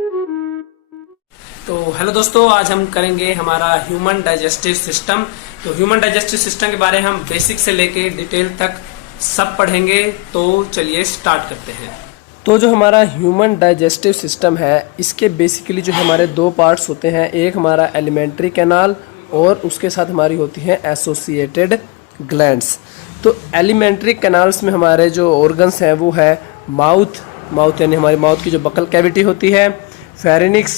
तो हेलो दोस्तों, आज हम करेंगे हमारा ह्यूमन डाइजेस्टिव सिस्टम। तो ह्यूमन डाइजेस्टिव सिस्टम के बारे में हम बेसिक से लेके डिटेल तक सब पढ़ेंगे। तो चलिए स्टार्ट करते हैं। तो जो हमारा ह्यूमन डाइजेस्टिव सिस्टम है, इसके बेसिकली जो हमारे दो पार्ट्स होते हैं। एक हमारा एलिमेंट्री कैनाल और उसके साथ हमारी होती है एसोसिएटेड ग्लैंड्स। तो एलिमेंट्री कैनाल्स में हमारे जो ऑर्गन्स हैं वो है माउथ यानी हमारी माउथ की जो बकल कैविटी होती है, pharynx,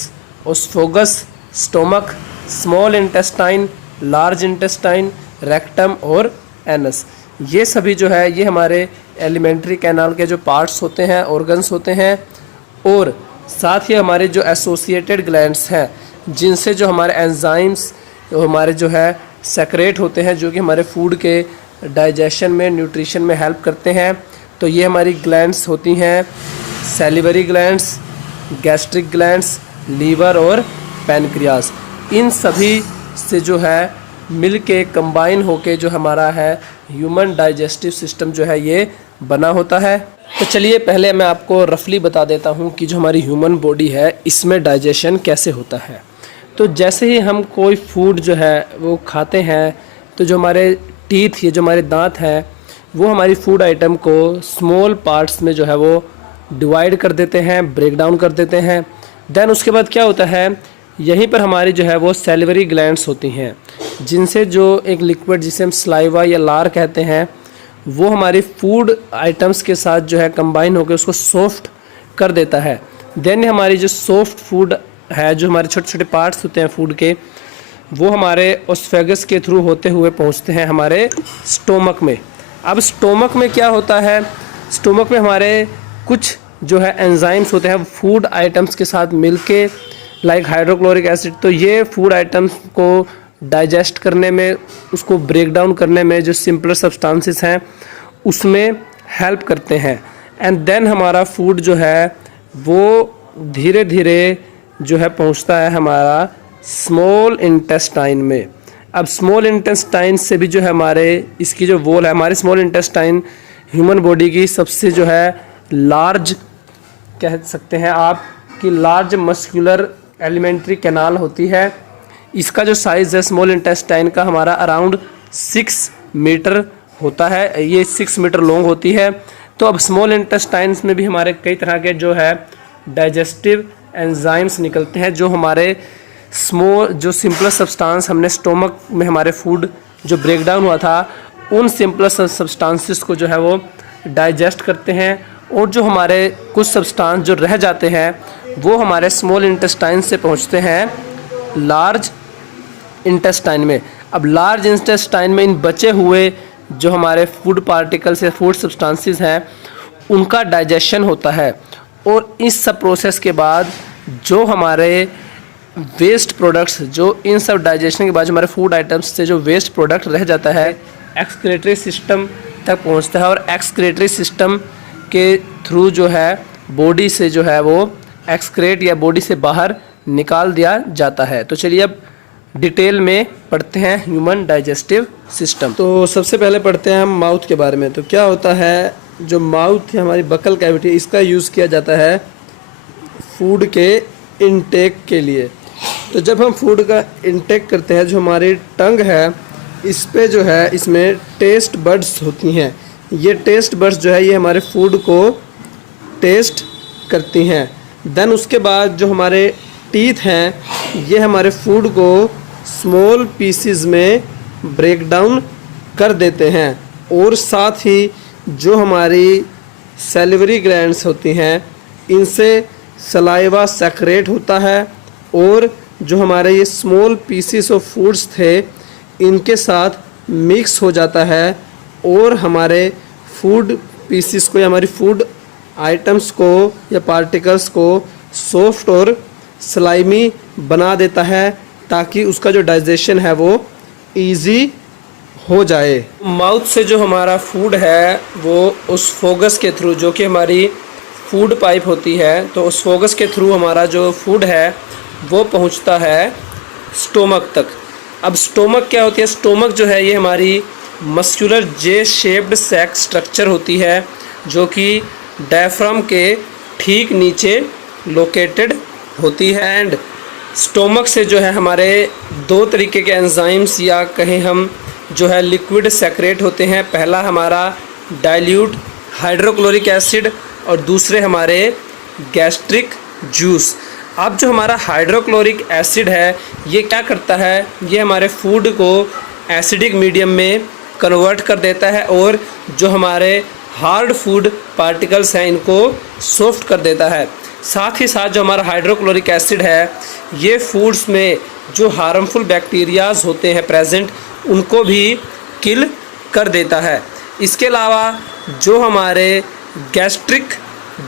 oesophagus, stomach, small intestine, large intestine, rectum और एनस। ये सभी जो है ये हमारे एलिमेंट्री कैनाल के जो पार्ट्स होते हैं, ऑर्गन्स होते हैं। और साथ ही हमारे जो एसोसिएटेड ग्लैंड्स हैं, जिनसे जो हमारे एंजाइम्स हमारे जो है सेक्रेट होते हैं, जो कि हमारे फूड के डाइजेशन में, न्यूट्रिशन में हेल्प करते हैं। तो ये हमारी ग्लैंड्स होती हैं salivary glands, gastric glands, liver और पैनक्रियाज। इन सभी से जो है मिल के कंबाइन होके जो हमारा है ह्यूमन डाइजेस्टिव सिस्टम जो है ये बना होता है। तो चलिए पहले मैं आपको रफली बता देता हूँ कि जो हमारी ह्यूमन बॉडी है इसमें डाइजेशन कैसे होता है। तो जैसे ही हम कोई फूड जो है वो खाते हैं, तो जो हमारे टीथ, ये जो हमारे दांत हैं, वो हमारी फूड आइटम को स्मॉल पार्ट्स में जो है वो डिवाइड कर देते हैं, ब्रेक डाउन कर देते हैं। देन उसके बाद क्या होता है, यहीं पर हमारी जो है वो सैलिवरी ग्लैंड्स होती हैं, जिनसे जो एक लिक्विड जिसे हम स्लाइवा या लार कहते हैं, वो हमारी फूड आइटम्स के साथ जो है कंबाइन होकर उसको सॉफ्ट कर देता है। देन हमारी जो सॉफ्ट फूड है, जो हमारे छोटे छोटे पार्ट्स होते हैं फूड के, वो हमारे ओस्फेगस के थ्रू होते हुए पहुंचते हैं हमारे स्टोमक में। अब स्टोमक में क्या होता है, स्टोमक में हमारे कुछ जो है एंजाइम्स होते हैं फूड आइटम्स के साथ मिलके, लाइक हाइड्रोक्लोरिक एसिड। तो ये फूड आइटम्स को डाइजेस्ट करने में, उसको ब्रेक डाउन करने में, जो सिंपलर सब्सटेंसेस हैं उसमें हेल्प करते हैं। एंड देन हमारा फूड जो है वो धीरे धीरे जो है पहुंचता है हमारा स्मॉल इंटेस्टाइन में। अब स्मॉल इंटेस्टाइन से भी जो है हमारे इसकी जो वॉल है, हमारी स्मॉल इंटेस्टाइन ह्यूमन बॉडी की सबसे जो है लार्ज कह सकते हैं आप कि लार्ज मस्कुलर एलिमेंट्री कैनाल होती है। इसका जो साइज़ है स्मॉल इंटेस्टाइन का हमारा अराउंड 6 मीटर होता है, ये 6 मीटर लॉन्ग होती है। तो अब स्मॉल इंटेस्टाइन्स में भी हमारे कई तरह के जो है डाइजेस्टिव एंजाइम्स निकलते हैं, जो हमारे जो सिंपलर सब्सटेंस हमने स्टोमक में हमारे फूड जो ब्रेक डाउन हुआ था, उन सिंपलर सब्सटेंसेस को जो है वो डाइजेस्ट करते हैं। और जो हमारे कुछ सब्सटेंस जो रह जाते हैं वो हमारे स्मॉल इंटेस्टाइन से पहुंचते हैं लार्ज इंटेस्टाइन में। अब लार्ज इंटेस्टाइन में इन बचे हुए जो हमारे फूड पार्टिकल्स या फूड सब्सटेंसेस हैं उनका डाइजेशन होता है। और इस सब प्रोसेस के बाद जो हमारे वेस्ट प्रोडक्ट्स, जो इन सब डाइजेशन के बाद जो हमारे फूड आइटम्स से जो वेस्ट प्रोडक्ट रह जाता है, एक्सक्रीटरी सिस्टम तक पहुंचता है। और एक्सक्रीटरी सिस्टम के थ्रू जो है बॉडी से जो है वो एक्सक्रेट या बॉडी से बाहर निकाल दिया जाता है। तो चलिए अब डिटेल में पढ़ते हैं ह्यूमन डाइजेस्टिव सिस्टम। तो सबसे पहले पढ़ते हैं हम माउथ के बारे में। तो क्या होता है, जो माउथ है हमारी बकल कैविटी, इसका यूज़ किया जाता है फूड के इनटेक के लिए। तो जब हम फूड का इनटेक करते हैं, जो हमारी टंग है इस पे जो है इसमें टेस्ट बड्स होती हैं। ये टेस्ट बड्स जो है ये हमारे फूड को टेस्ट करती हैं। देन उसके बाद जो हमारे टीथ हैं ये हमारे फूड को स्मॉल पीसीज में ब्रेक डाउन कर देते हैं। और साथ ही जो हमारी सैलिवरी ग्लैंड्स होती हैं इनसे सलाइवा सेक्रेट होता है। और जो हमारे ये स्मॉल पीसीस ऑफ फूड्स थे इनके साथ मिक्स हो जाता है और हमारे फूड पीसीस को या हमारी फूड आइटम्स को या पार्टिकल्स को सॉफ्ट और स्लाइमी बना देता है, ताकि उसका जो डाइजेशन है वो इजी हो जाए। माउथ से जो हमारा फूड है वो उस फोगस के थ्रू, जो कि हमारी फूड पाइप होती है, तो उस फोगस के थ्रू हमारा जो फूड है वो पहुंचता है स्टोमक तक। अब स्टोमक क्या होती है, स्टोमक जो है ये हमारी muscular J shaped sac structure होती है, जो कि डायफ्राम के ठीक नीचे लोकेटेड होती है। एंड स्टोमक से जो है हमारे दो तरीके के एंजाइम्स या कहें हम जो है लिक्विड सेक्रेट होते हैं। पहला हमारा डाइल्यूट हाइड्रोक्लोरिक एसिड और दूसरे हमारे गैस्ट्रिक जूस। अब जो हमारा हाइड्रोक्लोरिक एसिड है ये क्या करता है, ये हमारे फूड को एसिडिक मीडियम में कन्वर्ट कर देता है और जो हमारे हार्ड फूड पार्टिकल्स हैं इनको सॉफ्ट कर देता है। साथ ही साथ जो हमारा हाइड्रोक्लोरिक एसिड है ये फूड्स में जो हार्मफुल बैक्टीरियाज होते हैं प्रेजेंट उनको भी किल कर देता है। इसके अलावा जो हमारे गैस्ट्रिक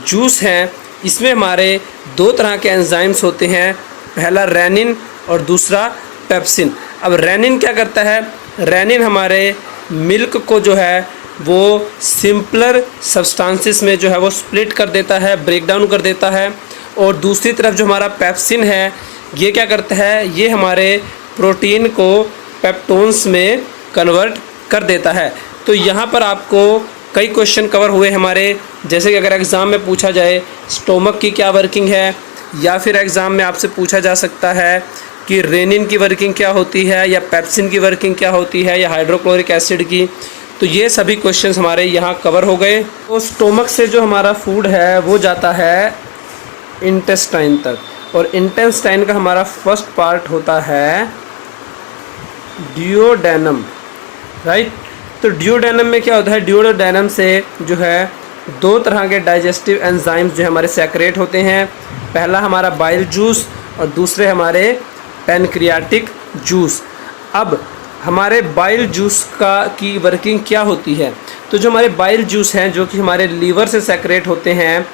जूस हैं इसमें हमारे दो तरह के एंजाइम्स होते हैं, पहला रेनिन और दूसरा पेप्सिन। अब रेनिन क्या करता है, रेनिन हमारे मिल्क को जो है वो सिंपलर सब्सटेंसेस में जो है वो स्प्लिट कर देता है, ब्रेक डाउन कर देता है। और दूसरी तरफ जो हमारा पेप्सिन है ये क्या करता है, ये हमारे प्रोटीन को पेप्टोन्स में कन्वर्ट कर देता है। तो यहाँ पर आपको कई क्वेश्चन कवर हुए हमारे, जैसे कि अगर एग्ज़ाम में पूछा जाए स्टोमक की क्या वर्किंग है, या फिर एग्ज़ाम में आपसे पूछा जा सकता है कि रेनिन की वर्किंग क्या होती है, या पेप्सिन की वर्किंग क्या होती है, या हाइड्रोक्लोरिक एसिड की। तो ये सभी क्वेश्चंस हमारे यहाँ कवर हो गए। तो स्टोमक से जो हमारा फूड है वो जाता है इंटेस्टाइन तक, और इंटेस्टाइन का हमारा फर्स्ट पार्ट होता है डिओडेनम, राइट। तो डिओडेनम में क्या होता है, डिओडेनम से जो है दो तरह के डाइजेस्टिव एंजाइम्स जो हमारे सेक्रेट होते हैं। पहला हमारा बाइल जूस और दूसरे हमारे पैनक्रियाटिक जूस। अब हमारे बाइल जूस की वर्किंग क्या होती है, तो जो हमारे बाइल जूस हैं जो कि हमारे लीवर से सेक्रेट होते हैं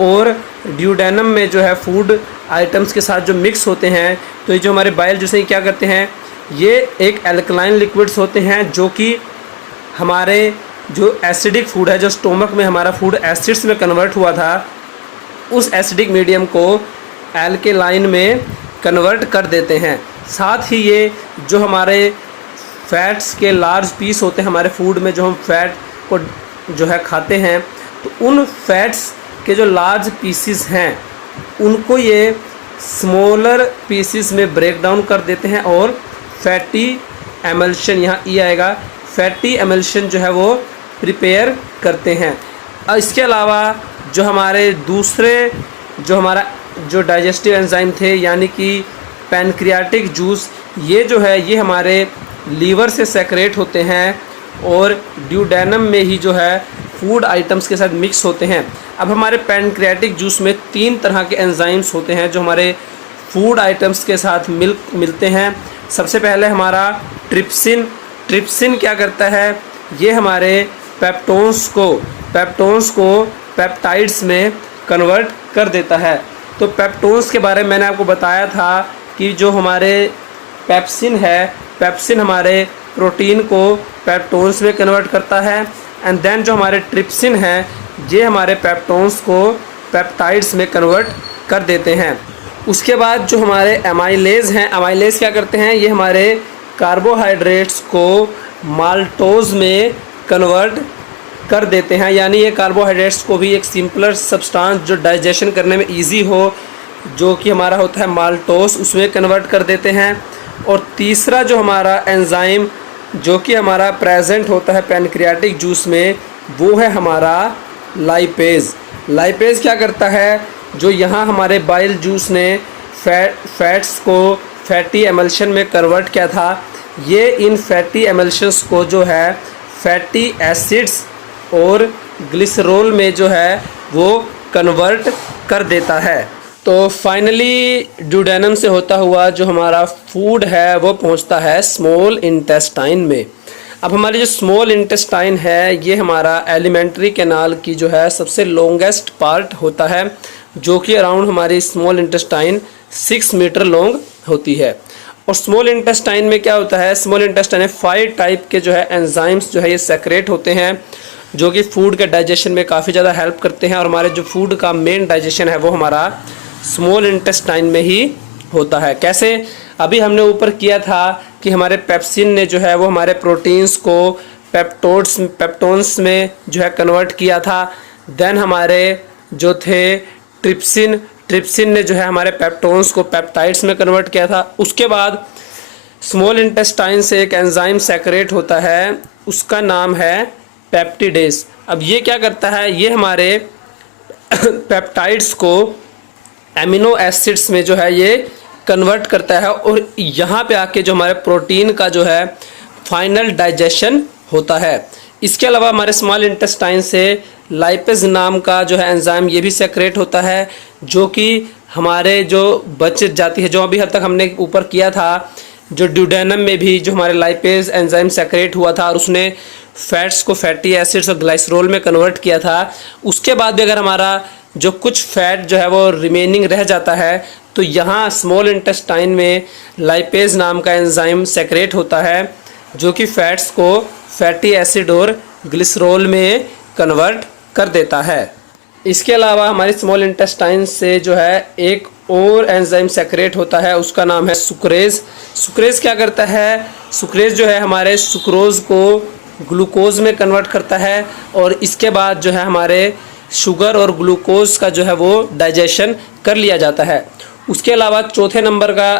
और डिओडेनम में जो है फूड आइटम्स के साथ जो मिक्स होते हैं, तो ये जो हमारे बाइल जूस हैं क्या करते हैं, ये एक एल्कलाइन लिक्विड्स होते हैं जो कि हमारे जो एसिडिक फूड है, जो स्टोमक में हमारा फूड एसिड्स में कन्वर्ट हुआ था, उस एसिडिक मीडियम को एल्केलाइन में कन्वर्ट कर देते हैं। साथ ही ये जो हमारे फैट्स के लार्ज पीस होते हैं हमारे फूड में, जो हम फैट को जो है खाते हैं, तो उन फैट्स के जो लार्ज पीसीस हैं उनको ये स्मॉलर पीसीस में ब्रेक डाउन कर देते हैं और फैटी एमल्शन, यहाँ ई आएगा, फैटी एमल्शन जो है वो प्रिपेयर करते हैं। और इसके अलावा जो हमारे दूसरे जो हमारा जो डाइजेस्टिव एंजाइम थे यानी कि पैनक्रियाटिक जूस, ये जो है ये हमारे लीवर से सेक्रेट होते हैं और डिओडेनम में ही जो है फूड आइटम्स के साथ मिक्स होते हैं। अब हमारे पैनक्रियाटिक जूस में तीन तरह के एंजाइम्स होते हैं जो हमारे फूड आइटम्स के साथ मिलते हैं। सबसे पहले हमारा ट्रिप्सिन। ट्रिप्सिन क्या करता है, ये हमारे पेप्टोन्स को पेप्टाइड्स में कन्वर्ट कर देता है। तो पेप्टोन्स के बारे में मैंने आपको बताया था कि जो हमारे पेप्सिन है, पेप्सिन हमारे प्रोटीन को पेप्टोन्स में कन्वर्ट करता है। एंड देन जो हमारे ट्रिप्सिन है ये हमारे पेप्टोन्स को पेप्टाइड्स में कन्वर्ट कर देते हैं। उसके बाद जो हमारे एमाइलेज हैं, एमाइलेज क्या करते हैं, ये हमारे कार्बोहाइड्रेट्स को माल्टोज में कन्वर्ट कर देते हैं, यानी ये कार्बोहाइड्रेट्स को भी एक सिंपलर सब्सटेंस जो डाइजेशन करने में इजी हो, जो कि हमारा होता है माल्टोस, उसमें कन्वर्ट कर देते हैं। और तीसरा जो हमारा एंजाइम जो कि हमारा प्रेजेंट होता है पैनक्रियाटिक जूस में, वो है हमारा लाइपेज। लाइपेज क्या करता है, जो यहाँ हमारे बाइल जूस ने फैट्स को फैटी एमल्शन में कन्वर्ट किया था, ये इन फैटी एमल्शंस को जो है फैटी एसिड्स और ग्लिसरॉल में जो है वो कन्वर्ट कर देता है। तो फाइनली डिओडेनम से होता हुआ जो हमारा फूड है वो पहुंचता है स्मॉल इंटेस्टाइन में। अब हमारी जो स्मॉल इंटेस्टाइन है ये हमारा एलिमेंट्री कैनाल की जो है सबसे लॉन्गेस्ट पार्ट होता है, जो कि अराउंड हमारी स्मॉल इंटेस्टाइन 6 मीटर लॉन्ग होती है। और स्मॉल इंटेस्टाइन में क्या होता है, स्मॉल इंटेस्टाइन में 5 टाइप के जो है एंजाइम्स जो है ये सेक्रेट होते हैं, जो कि फूड के डाइजेशन में काफ़ी ज़्यादा हेल्प करते हैं। और हमारे जो फूड का मेन डाइजेशन है वो हमारा स्मॉल इंटेस्टाइन में ही होता है। कैसे, अभी हमने ऊपर किया था कि हमारे पेप्सिन ने जो है वो हमारे प्रोटीन्स को पेप्टोन्स में जो है कन्वर्ट किया था। देन हमारे जो थे ट्रिप्सिन ने जो है हमारे पेप्टोन्स को पेप्टाइड्स में कन्वर्ट किया था। उसके बाद स्मॉल इंटेस्टाइन से एक एंजाइम सेक्रेट होता है, उसका नाम है पेप्टिडेज। अब ये क्या करता है, ये हमारे पेप्टाइड्स को एमिनो एसिड्स में जो है ये कन्वर्ट करता है और यहाँ पे आके जो हमारे प्रोटीन का जो है फाइनल डाइजेशन होता है। इसके अलावा हमारे स्मॉल इंटेस्टाइन से लाइपेज नाम का जो है एंजाइम ये भी सेक्रेट होता है, जो कि हमारे जो बच जाती है, जो अभी हद तक हमने ऊपर किया था, जो ड्यूडेनम में भी जो हमारे लाइपेज एंजाइम सेक्रेट हुआ था और उसने फैट्स को फैटी एसिड्स और ग्लाइसरोल में कन्वर्ट किया था। उसके बाद भी अगर हमारा जो कुछ फैट जो है वो रिमेनिंग रह जाता है तो यहाँ स्मॉल इंटेस्टाइन में लाइपेज नाम का एंजाइम सेक्रेट होता है, जो कि फैट्स को फैटी एसिड और ग्लिसरॉल में कन्वर्ट कर देता है। इसके अलावा हमारी स्मॉल इंटेस्टाइन से जो है एक और एंजाइम सेक्रेट होता है, उसका नाम है सुक्रेज। सुक्रेज क्या करता है, सुक्रेज जो है हमारे सुक्रोज को ग्लूकोज में कन्वर्ट करता है और इसके बाद जो है हमारे शुगर और ग्लूकोज का जो है वो डाइजेशन कर लिया जाता है। उसके अलावा चौथे नंबर का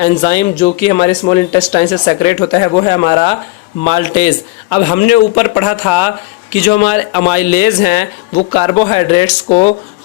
एंजाइम जो कि हमारे स्मॉल इंटेस्टाइन से सेक्रेट होता है वो है हमारा माल्टेज। अब हमने ऊपर पढ़ा था कि जो हमारे अमाइलेज हैं वो कार्बोहाइड्रेट्स को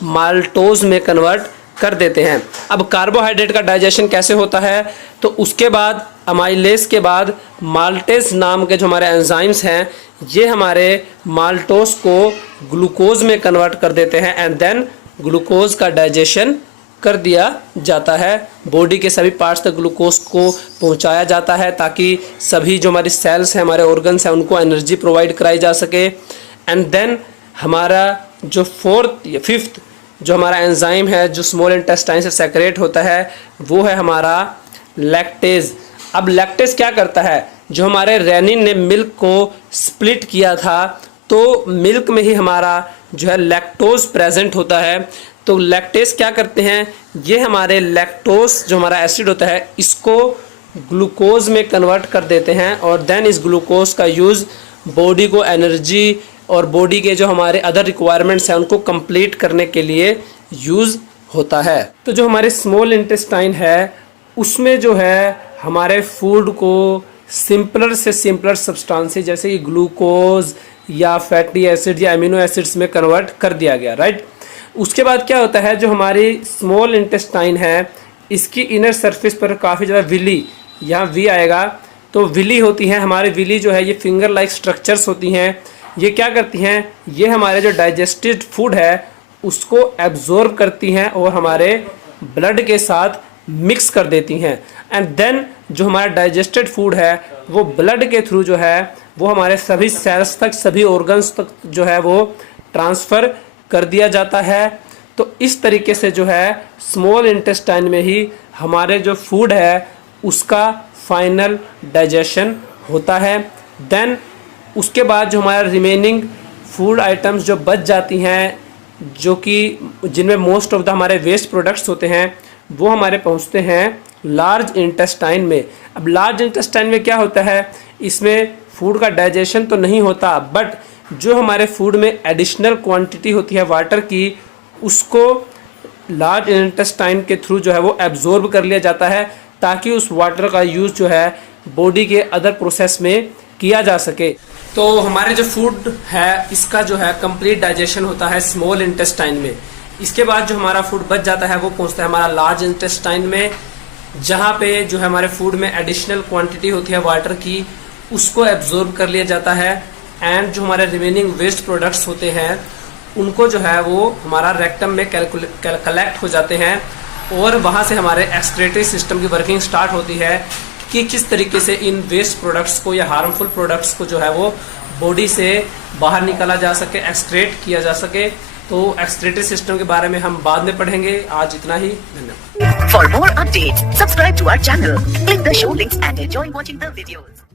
माल्टोज में कन्वर्ट कर देते हैं। अब कार्बोहाइड्रेट का डाइजेशन कैसे होता है, तो उसके बाद अमाइलेज के बाद माल्टेज नाम के जो हमारे एंजाइम्स हैं ये हमारे माल्टोज को ग्लूकोज में कन्वर्ट कर देते हैं एंड देन ग्लूकोज का डाइजेशन कर दिया जाता है। बॉडी के सभी पार्ट्स तक ग्लूकोज को पहुंचाया जाता है ताकि सभी जो हमारी सेल्स हैं, हमारे ऑर्गन्स हैं, उनको एनर्जी प्रोवाइड कराई जा सके। एंड देन हमारा जो फिफ्थ जो हमारा एंजाइम है जो स्मॉल इंटेस्टाइन से सेक्रेट होता है वो है हमारा लैक्टेज। अब लैक्टेज क्या करता है, जो हमारे रेनिन ने मिल्क को स्प्लिट किया था तो मिल्क में ही हमारा जो है लैक्टोज प्रेजेंट होता है। तो लैक्टेज क्या करते हैं, ये हमारे लैक्टोज जो हमारा एसिड होता है इसको ग्लूकोज में कन्वर्ट कर देते हैं और देन इस ग्लूकोज का यूज़ बॉडी को एनर्जी और बॉडी के जो हमारे अदर रिक्वायरमेंट्स हैं उनको कंप्लीट करने के लिए यूज़ होता है। तो जो हमारे स्मॉल इंटेस्टाइन है उसमें जो है हमारे फूड को सिंपलर से सिंपलर सब्सटेंसेस जैसे कि ग्लूकोज या फैटी एसिड या एमिनो एसिड्स में कन्वर्ट कर दिया गया, राइट। उसके बाद क्या होता है, जो हमारी स्मॉल इंटेस्टाइन है इसकी इनर सरफेस पर काफ़ी ज़्यादा विली, यहाँ वी आएगा तो विली होती हैं। हमारी विली जो है ये फिंगर लाइक स्ट्रक्चर्स होती हैं। ये क्या करती हैं, ये हमारे जो डाइजेस्टेड फूड है उसको एब्जॉर्ब करती हैं और हमारे ब्लड के साथ मिक्स कर देती हैं एंड देन जो हमारा डाइजेस्टेड फूड है वो ब्लड के थ्रू जो है वो हमारे सभी सेल्स तक, सभी ऑर्गन्स तक जो है वो ट्रांसफ़र कर दिया जाता है। तो इस तरीके से जो है स्मॉल इंटेस्टाइन में ही हमारे जो फूड है उसका फाइनल डाइजेशन होता है। देन उसके बाद जो हमारा रिमेनिंग फूड आइटम्स जो बच जाती हैं, जो कि जिनमें मोस्ट ऑफ द हमारे वेस्ट प्रोडक्ट्स होते हैं, वो हमारे पहुंचते हैं लार्ज इंटेस्टाइन में। अब लार्ज इंटेस्टाइन में क्या होता है, इसमें फूड का डाइजेशन तो नहीं होता बट जो हमारे फूड में एडिशनल क्वांटिटी होती है वाटर की उसको लार्ज इंटेस्टाइन के थ्रू जो है वो एब्जॉर्ब कर लिया जाता है ताकि उस वाटर का यूज़ जो है बॉडी के अदर प्रोसेस में किया जा सके। तो हमारे जो फूड है इसका जो है कंप्लीट डाइजेशन होता है स्मॉल इंटेस्टाइन में। इसके बाद जो हमारा फूड बच जाता है वो पहुंचता है हमारा लार्ज इंटेस्टाइन में, जहाँ पे जो है हमारे फूड में एडिशनल क्वांटिटी होती है वाटर की उसको एब्जॉर्ब कर लिया जाता है एंड जो हमारे रिमेनिंग वेस्ट प्रोडक्ट्स होते हैं उनको जो है वो हमारा रेक्टम में कलेक्ट हो जाते हैं और वहाँ से हमारे एक्सक्रीटरी सिस्टम की वर्किंग स्टार्ट होती है कि किस तरीके से इन वेस्ट प्रोडक्ट्स को या हार्मफुल प्रोडक्ट्स को जो है वो बॉडी से बाहर निकाला जा सके, एक्सक्रेट किया जा सके। तो एक्सक्रीटरी सिस्टम के बारे में हम बाद में पढ़ेंगे। आज इतना ही, धन्यवाद। For more updates, subscribe to our channel, click the show links and enjoy watching the videos.